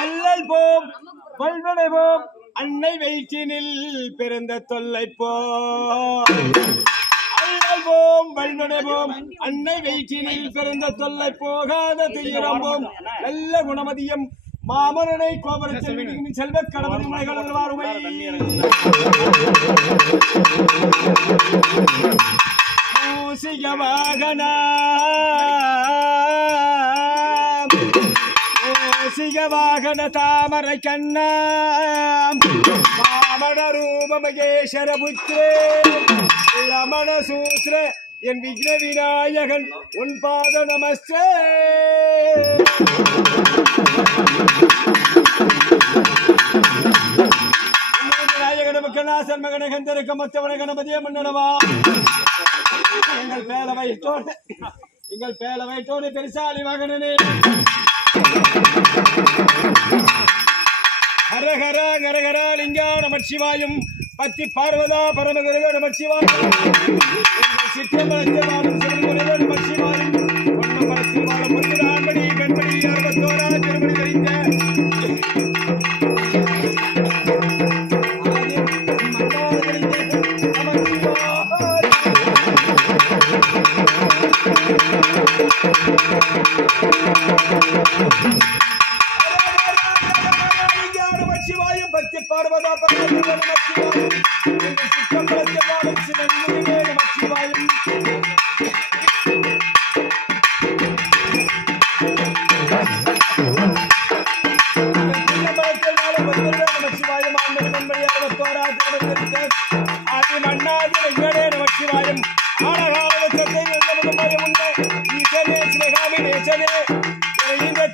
அல்லல் போம் பல்வனைவோம் அன்னை வயிற்றினில் பிறந்த தொல்லை போம் வல்வனைவோம் அன்னை வயிற்றினில் பிறந்த தொல்லை போகாத துயரம்போம் நல்ல குணமதியம் மாமரனை கோபுரத்தில் செல்வ கடவுள் மலைகளுமை மூசிக வாகனா வாகன தாமரை கண்ணாம் மாமன ரூப மகேஸ்வர புத்திரே லமண சூத்ர என் விக்ன விநாயகன் உன் பாத நமஸ்தே விநாயகன மக்கநாசன் மகன கந்தருக்க மொத்தவன கணபதிய மன்னனவா எங்கள் பேல வயிற்றோடு பெருசாலி மகனே ஹரஹர ஹரஹர லிங்கா நமச்சிவாயும் பத்தி பார்வதா பரமகுருவே நமச்சிவாயும் சிற்றம்பலத்திவாலும் சிவகுருவே நமச்சிவாயும் பொன்னம்பலத்திவாலும் பொன்னுராமணி கண்மணி 61 திருமணி தரித்த நமச்சிவாயும் பத்தி பார்வதா பரமகுருவே நமச்சிவாயும் சிற்றம்பலத்திவாலும் சிவகுருவே நமச்சிவாயும் நமச்சிவாயம் ஆண்டு நண்படி 61 திருமணி தரித்த ஆதி மன்னாதி வெங்கடே நமச்சிவாயம்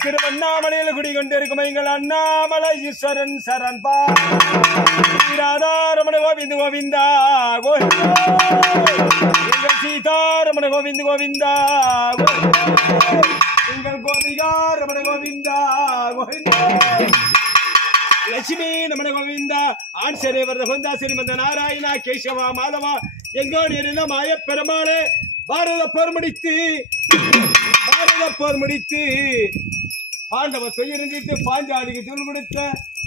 திருவண்ணாமலையில் குடிகொண்டிருக்கும் எங்கள் அண்ணாமலை ஈஸ்வரன் சரண் பாதாரமண கோவிந்த் கோவிந்தா எங்கள் சீதாரமண கோவிந்த் கோவிந்தா எங்கள் கோபிகாரமண கோவிந்தா லட்சுமி நமன கோவிந்தா ஆன்சரே வரத கோவிந்தா ஸ்ரீமந்த நாராயணா கேசவா மாதவா எங்கோ இருந்த மாய பெருமாளே பாரத போர் முடித்து பாண்டவ துயர்ந்திட்டு பாஞ்சாலிக்கு தூள் கொடுத்த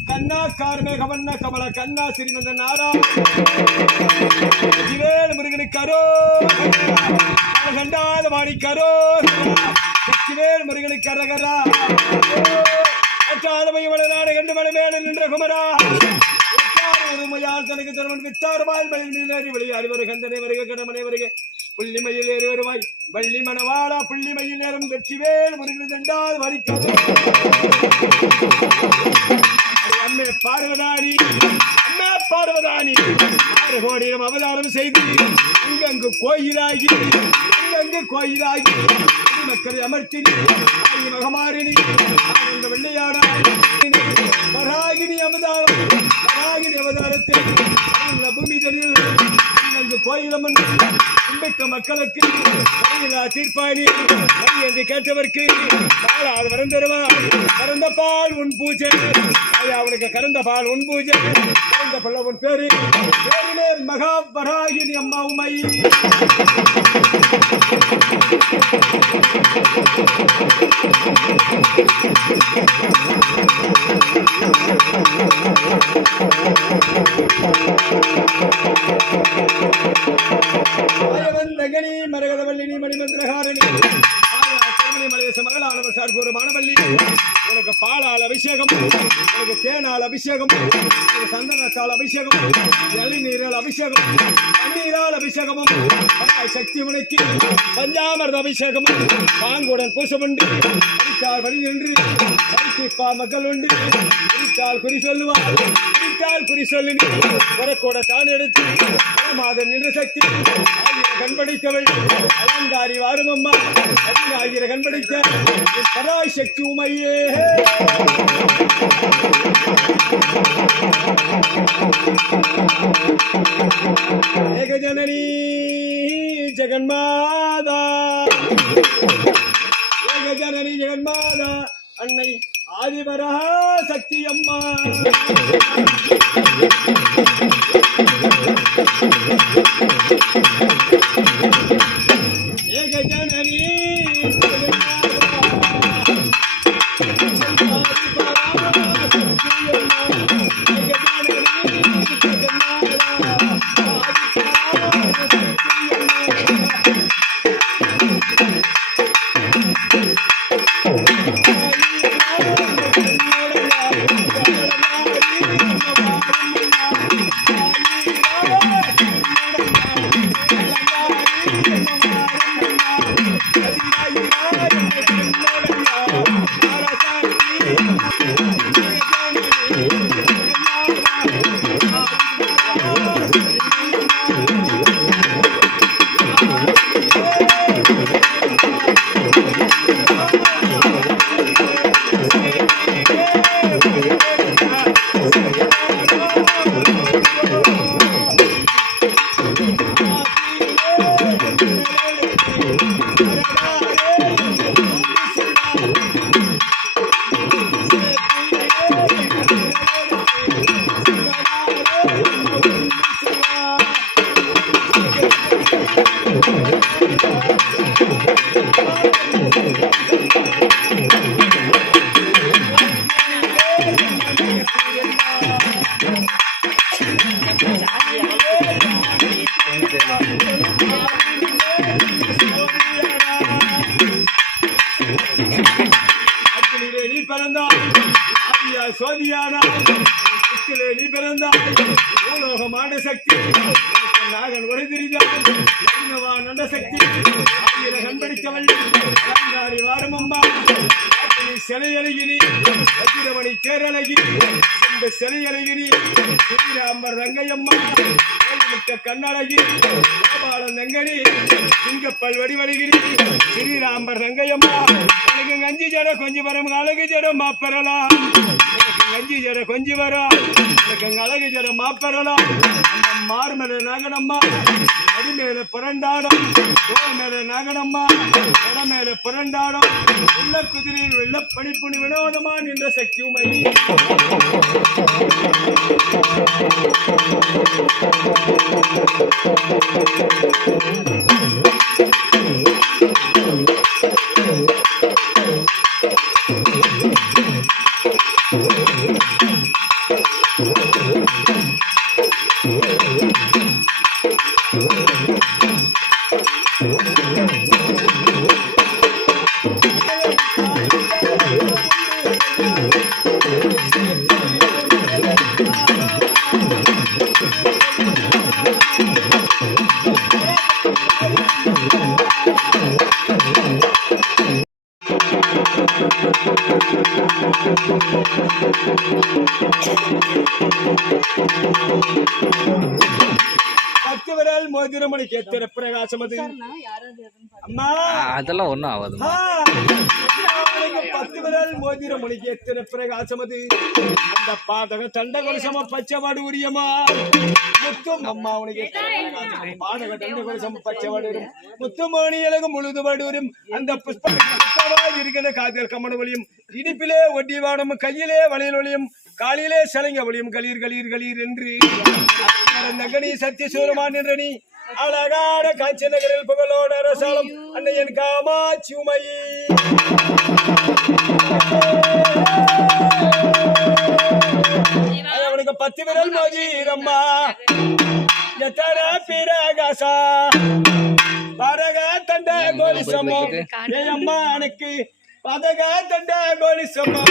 கண்ணா கார்மேகவண்ண கமல கண்ணா ஸ்ரீமந்த நாராயண முருகனுக்கு அரோ கண்டாத மாடி கரோ சக்திவேல் முருகனுக்கு அரகரா வளராடு கண்டு மலை மேல நின்ற குமரா தனக்கு தருவன் வித்தாறுமாய் மலையில் வெளியாடி வரு கந்தனை வருக கடமனை வருக புள்ளிமையில் ஏறி வருவாய் வள்ளி மணவாளா புள்ளிமையில் நேரம் வெற்றிவேல் முருகன் தண்டால் வலிக்காது அம்மே பார்வதானி 6 கோடியிடம் அவதாரம் செய்து அங்கங்கு கோயிலாகி மக்களை அமர்த்தி மகமாரிணி வெள்ளையாடா வராகினி அவதாரத்தில் பூமிதனில் கோயிலம்மன் இன்றைக்கு மக்களுக்கு தீர்ப்பாணி என்று கேட்டவர்க்கு பாலாது வரம் தருவார் கறந்த பால் உன் பூஜை அவனுக்கு கறந்த பால் உன் பூஜை கறந்த பள்ள உன் பேரு பேரிலேர் மகா வராகினி அம்மா உமை நகனி மரகதவல்லினி மணிமந்திரகாரணி மகளாளவர் சார்பூர் மாணவல்லி உனக்கு பாலால் அபிஷேகம், உனக்கு தேனால் அபிஷேகம், உனக்கு சந்தனத்தால் அபிஷேகம், இளநீரால் அபிஷேகம், தண்ணீரால் அபிஷேகமும், சக்தி உனக்கு பஞ்சாமிர்த அபிஷேகமும் பாங்குடன் பூசமுண்டு குறித்தால் வழி நின்று பரிசிப்பா மக்கள் உண்டு குறித்தால் குறி சொல்லுவார் குறித்தால் குறி சொல்லி புறக்கூட தான் எடுத்து மாதம் நின்ற சக்தி ஆகிய கண்படைத்தவள் அலங்காரி வாரும் அம்மா ஆகிய கண்படைத்த பராசக்தி உமையே ஏகஜனனி ஜெகன்மாதா ஏகஜனனி ஜெகன்மாதா அன்னை ஆதிபரா சக்தி அம்மா ஏகஜனனி நீ பிறந்தாய் பூலோகமான சக்தி நாகன் ஒரு திரிதான் நண்ட சக்தி கண்படித்தவள் வாரம் அம்மா சிலை அழகிரி வஜிரமணி தேரழகி இந்த சிலை அழகிரி ஸ்ரீராம்பர் ரங்கையம்மா கண்ணழகி கோபாலன் நங்கனி சிங்கப்பல் வடிவழகிரி ஸ்ரீராம்பர் ரங்கையம்மா எனக்கு கஞ்சி ஜட கொஞ்சம் வரும் அழகு ஜடம் மாப்பெறலாம் எனக்கு கஞ்சி ஜட கொஞ்சம் வரும் எனக்கு அழகு ஜடம் மாப்பெறலாம் அந்த மார் மேல நாகனம்மா அடி மேல புரண்டாடம் மேல நாகனம்மா இட மேல புரண்டாடம் உள்ள குதிரையில் வெள்ள பணிப்புணி வினோதமா நின்ற சக்தி உமை மோதிரமணிக்கு எத்தனை பிரகாசம் அது அம்மா அதெல்லாம் ஒண்ணும் ஆகாது 10 விரல் மோதிரமணிக்கு எத்தனை பிரகாசம் அது அந்த பாதக தண்ட கொலுசம பச்சைவாடு உரியமா முத்தும் அம்மா உனக்கு பாதக தண்ட கொலுசம பச்சைவாடு முத்துமணி அழகு முழுது வடுவரும் அந்த புஷ்பவாய் இருக்கிற காதல் கமன ஒளியும் இடுப்பிலே ஒட்டி வாடும் கையிலே வளையல் ஒளியும் காலிலே சலங்க ஒளியும் களீர் களீர் களீர் என்று நகனி சத்தியசூரமான் என்ற நீ அழகான காட்சி நகரில் புகழோட அரசாலம் அன்னையன் காமாட்சி உமையே உனக்கு 10 விரல் மோதிரம்மா எத்தனை பிரகாசா பரக தண்ட கோலிசமோ ஏ அம்மா எனக்கு பதக தண்ட கோலிசம்மா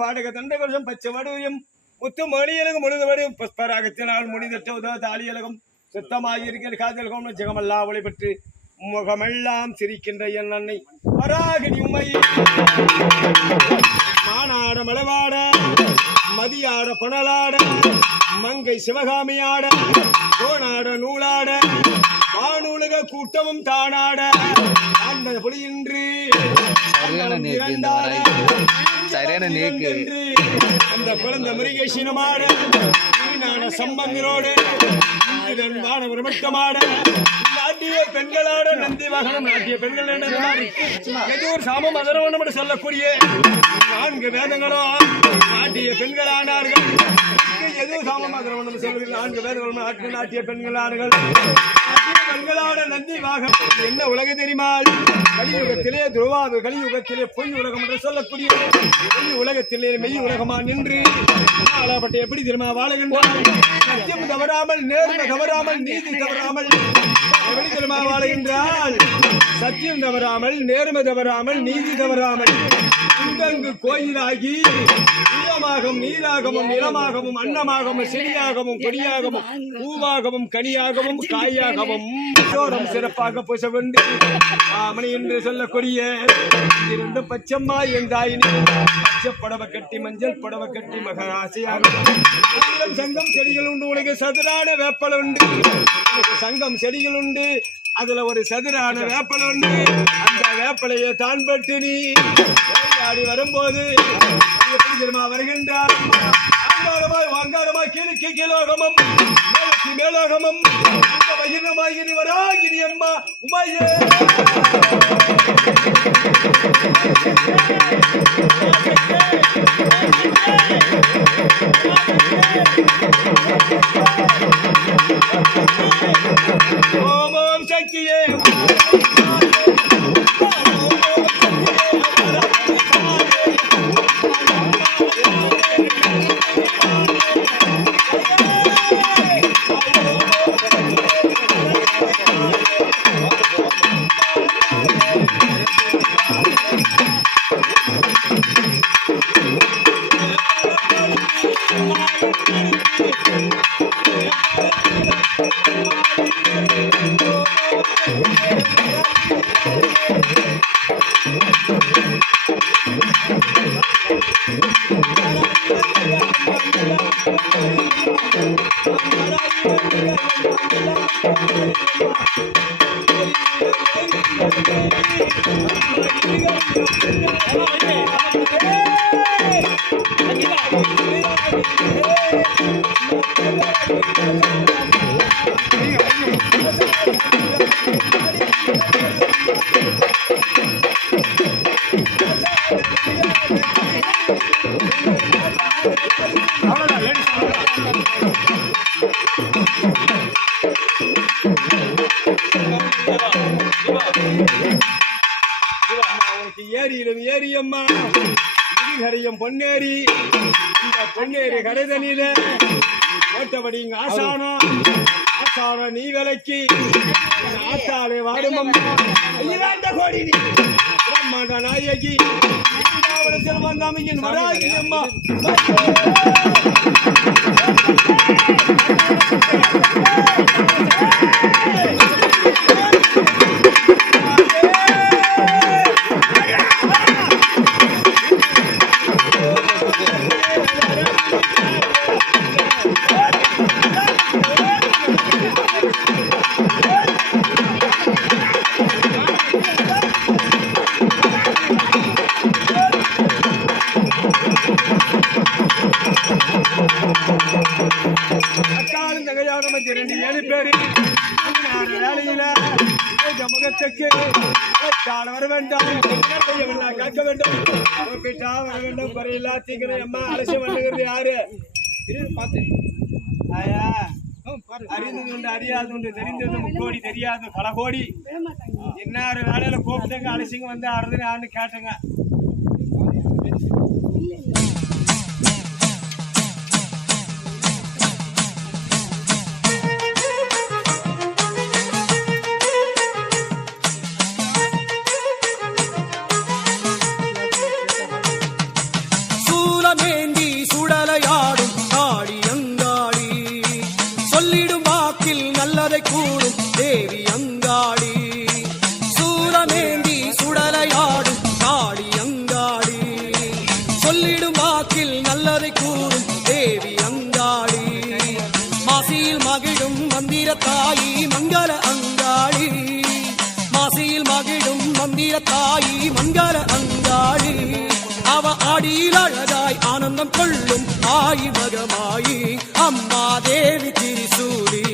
பாடக தண்டகோஷம் பச்சை வடுவையும் முத்து மணியலகம் முழுதுபடி புஷ்பராகத்தினால் முடிந்த தாலியலகம் சுத்தமாக இருக்கிற காதல்கம் ஜெகமல்லா ஒளி பெற்று முகமெல்லாம் சிரிக்கின்ற என் அன்னை வராகினி உமை மானாட மலவாட மதியாட புனலாட மங்கை சிவகாமியாட கோணாட நூலாட வானூலக கூட்டமும் தானாட அந்த புலியின்றி அந்த குழந்தை முருகேசனமாட சம்பந்தரோடு மாணவர் நாட்டிய பெண்களோட நந்தி வாகனம் நாட்டிய பெண்கள் எது ஒரு சாமம் அதரவனம் சொல்லக்கூடிய 4 வேதங்களும் நாட்டிய பெண்களானார்கள் எது சாமம் அதரவனம் சொல்வது 4 வேதங்களும் நாட்டிய பெண்களானார்கள் பெண்களோட நந்தி வாகனம் என்ன உலகம் தெரியுமா கலியுகத்திலே துருவாது கலியுகத்திலே பொய் உலகம் என்று சொல்லக்கூடிய பொய் உலகத்திலே மெய் உலகமா நின்று பட்ட எப்படி தெரியுமா வாழுகின்றார் சத்தியம் தவறாமல் நேர்மை தவறாமல் நீதி தவறாமல் எப்படி தெரியுமா வாழுகின்றால் சத்தியம் தவறாமல் நேர்மை தவறாமல் நீதி தவறாமல் அங்கங்கு கோயிலாகி நீளமாகவும் நீராகவும் நிலமாகவும் அன்னமாகவும் செடியாகவும் கொடியாகவும் பூவாகவும் கனியாகவும் காயாகவும் சிறப்பாக பூச வேண்டி மணி என்று சொல்லக்கூடிய 2 பச்சம்மா என் தாயினி பச்சை புடவை கட்டி மஞ்சள் புடவை கட்டி மகராசியாக சங்கம் செடிகள் உண்டு உனக்கு சதுரான வேப்பல் உண்டு சங்கம் செடிகள் உண்டு அதுல ஒரு சதுரான வேப்பல் உண்டு அந்த வேப்பலையை தான் பட்டு நீ ஆடி வரும்போது எப்படி தெரியுமா வருகின்றார் அங்காரமாய் வாங்காரமாய் கீழுக்கு கீழோகமும் மேலுக்கு மேலோகமும் இந்த பகிர்ணமாகினி வராகினி அம்மா உமையே ஓம் சக்தியே அவ்வளவுதான். உனக்கு ஏரியிலும் ஏரியம்மா கரையும் பொன்னேரி இந்த பொன்னேரி கடைதனில போட்டபடி இங்க ஆசானம் நீ விலைக்கு ஆத்தாளே வாடுமம்மா கோடி பிரம்மாண்ட நாயகி வந்தாமியின் மராகி அம்மா முகத்துக்கு வர வேண்டும் காக்க வேண்டும் வர வேண்டும் குறையில்லா தீங்கிற அம்மா அரசு பண்ணுகிறது யாரு அறிந்தது உண்டு அறியாது உண்டு தெரிந்தது முக்கோடி தெரியாது பல கோடி இன்னாரு வேலையில கூப்பிட்டுங்க அலசிங்க வந்து ஆடுறதுன்னு யாருன்னு கேட்டேங்க கூடும் தேவி அங்காடி சூரமேந்தி சுடலையாடும் காடி அங்காடி சொல்லிடும் வாக்கில் நல்லதை கூறும் தேவி அங்காடி மாசியில் மகிழும் மந்திர தாயி மங்கள அங்காடி மாசியில் மகிழும் மந்திர தாயி மங்கள அங்காடி அவ ஆடியில் அழகாய் ஆனந்தம் கொள்ளும் ஆயி மகமாயி அம்மா தேவி திரிசூலி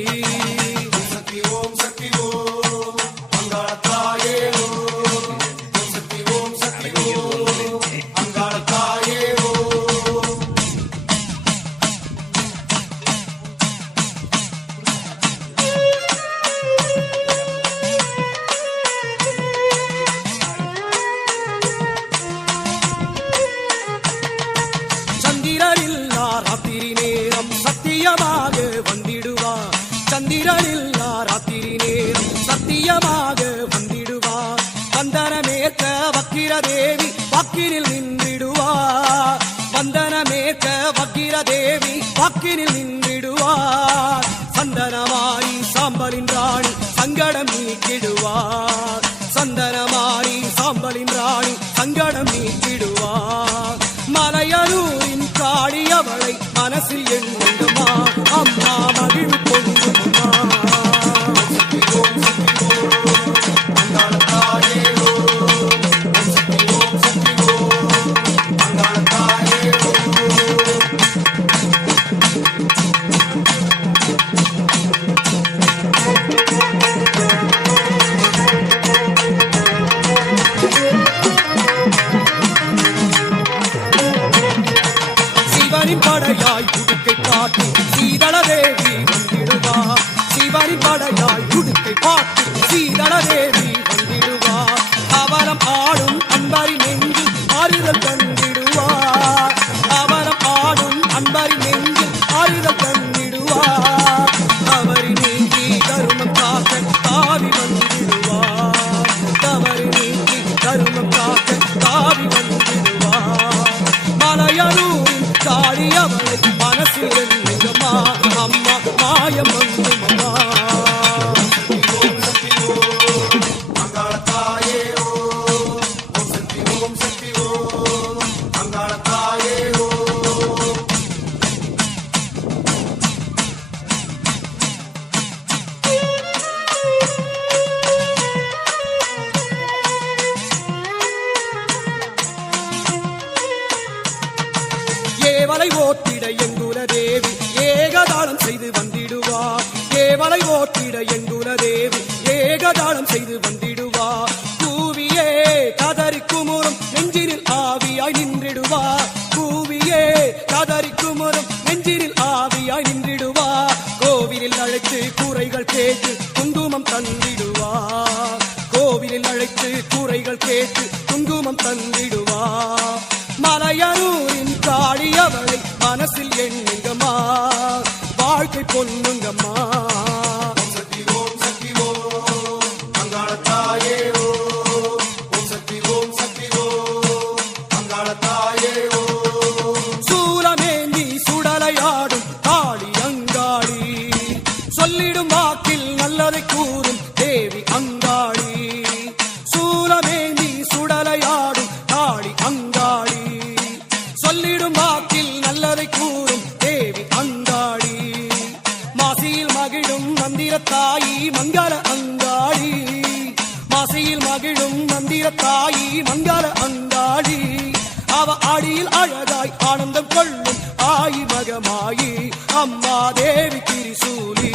சத்தியமாக வந்திடுவார் சந்திரனில்லா ராத்திரி நேரம் சத்தியமாக வந்திடுவார் வந்தனமேற்க வக்கிர தேவி வாக்கினில் நின்றிடுவார் வந்தனமேற்க வக்கிர தேவி வாக்கினில் நின்றிடுவார் சந்தனமாரி சாம்பலின் ராணி சங்கடம் நீக்கிடுவார் சந்தனமாரி சாம்பலின் ராணி சங்கடம் நீக்கிடுவார் மலையனூரின் காடி அவளை மனசில் எண்ணுமா அம்மா மகிழ் பொங்குமா படையாய் உடுக்கை பாட்டு சீதள தேவி வந்திடுவார் சிவனி படையாய் உடுக்கை பாட்டு சீதள தேவி வந்திடுவார் அவரம் ஆடும் அன்பரி நெஞ்சு ஆறுதல் தந்திடுவார் அவரம் ஆடும் அன்பரி நெஞ்சு ஆறுதல் தந்திடுவார் அவரி நீங்கி கருமம் காக்க தாவி வந்திடுவார் தவறு நீங்கி கருமம் காக்க தாவி வந்திடுவார் மலையனூரின் காளி அவளை மனசில் எண்ணுமா அம்மா மாயம் வந்துமா குங்குமம் தந்திடுவார். கோவிலில் அழைத்து குறைகள் கேட்டு குங்குமம் தந்திடுவார். மலையனூரின் காளியவளை மனசில் எண்ணுங்கம்மா, வாழ்க்கை பொண்ணுங்கம்மா. சூலமேந்தி சுடலையாடும் காளி அங்காளி, சொல்லிடும் வாக்கில் நல்லதை கூறும் தேவி அங்காளி. சூலமேந்தி சுடலையாடும் காளி அங்காளி, சொல்லிடும் வாக்கில் நல்லதை கூறும் தேவி அங்காளி. மாசியில் மகிழும் மந்திரத்தாயி மங்கள அங்காளி, மாசியில் மகிழும் மந்திரத்தாயி மங்கள அங்காளி. அவ ஆடியில் அழகாய் ஆனந்தம் கொள்ளும் ஆயி மகமாயி அம்மா தேவி திரிசூலி.